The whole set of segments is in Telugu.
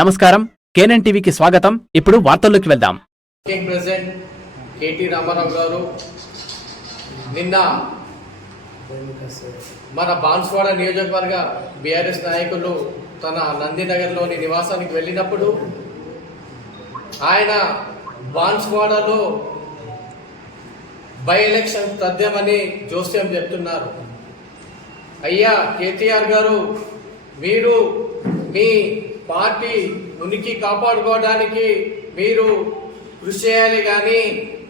నమస్కారం, కేఎన్ఎన్ టీవీకి స్వాగతం. ఇప్పుడు వార్తల్లోకి వెళ్దాం. ప్రెసిడెంట్ కేటీ రామారావు గారు నిన్న మన బాన్స్వాడ నియోజకవర్గ బీఆర్ఎస్ నాయకులు తన నందినగర్లోని నివాసానికి వెళ్ళినప్పుడు ఆయన బాన్స్వాడలో బై ఎలక్షన్ తథ్యమని జోస్యం చెప్తున్నారు. అయ్యా కేటీఆర్ గారు, మీరు మీ పార్టీ ఉనికి కాపాడుకోవడానికి మీరు కృషి చేయాలి, కానీ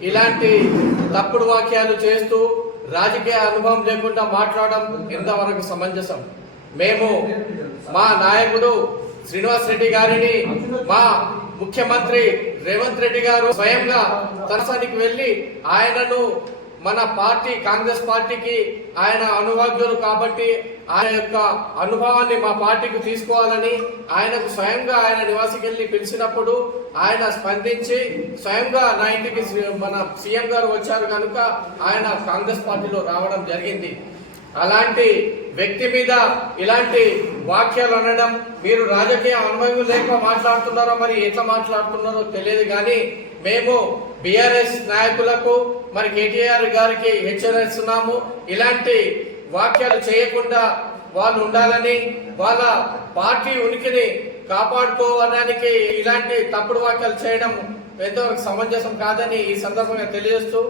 ఇలాంటి తప్పుడు వాక్యాలు చేస్తూ రాజకీయ అనుభవం లేకుండా మాట్లాడడం ఎంతవరకు సమంజసం? మేము మా నాయకుడు శ్రీనివాస్ రెడ్డి గారిని, మా ముఖ్యమంత్రి రేవంత్ రెడ్డి గారు స్వయంగా తరసానికి వెళ్లి ఆయనను మన పార్టీ కాంగ్రెస్ పార్టీకి ఆయన అనుభవజ్ఞులు కాబట్టి ఆయన యొక్క అనుభవాన్ని మా పార్టీకి తీసుకోవాలని ఆయనకు స్వయంగా ఆయన నివాసికి వెళ్ళి పిలిచినప్పుడు ఆయన స్పందించి స్వయంగా నా ఇంటికి మన సీఎం గారు వచ్చారు కనుక ఆయన కాంగ్రెస్ పార్టీలో రావడం జరిగింది. అలాంటి వ్యక్తి మీద ఇలాంటి వాక్యాలు అనడం, మీరు రాజకీయ అనుభవం లేక మాట్లాడుతున్నారో మరి ఎట్లా మాట్లాడుతున్నారో తెలియదు, కానీ మేము బీఆర్ఎస్ నాయకులకు మరి కేటీఆర్ గారికి హెచ్చరిస్తున్నాము. ఇలాంటి వాక్యాలు చేయకుండా వాళ్ళు ఉండాలని, వాళ్ళ పార్టీ ఉనికిని కాపాడుకోవడానికి ఇలాంటి తప్పుడు వాక్యాలు చేయడం ఎంతవరకు సమంజసం కాదని ఈ సందర్భంగా తెలియజేస్తూ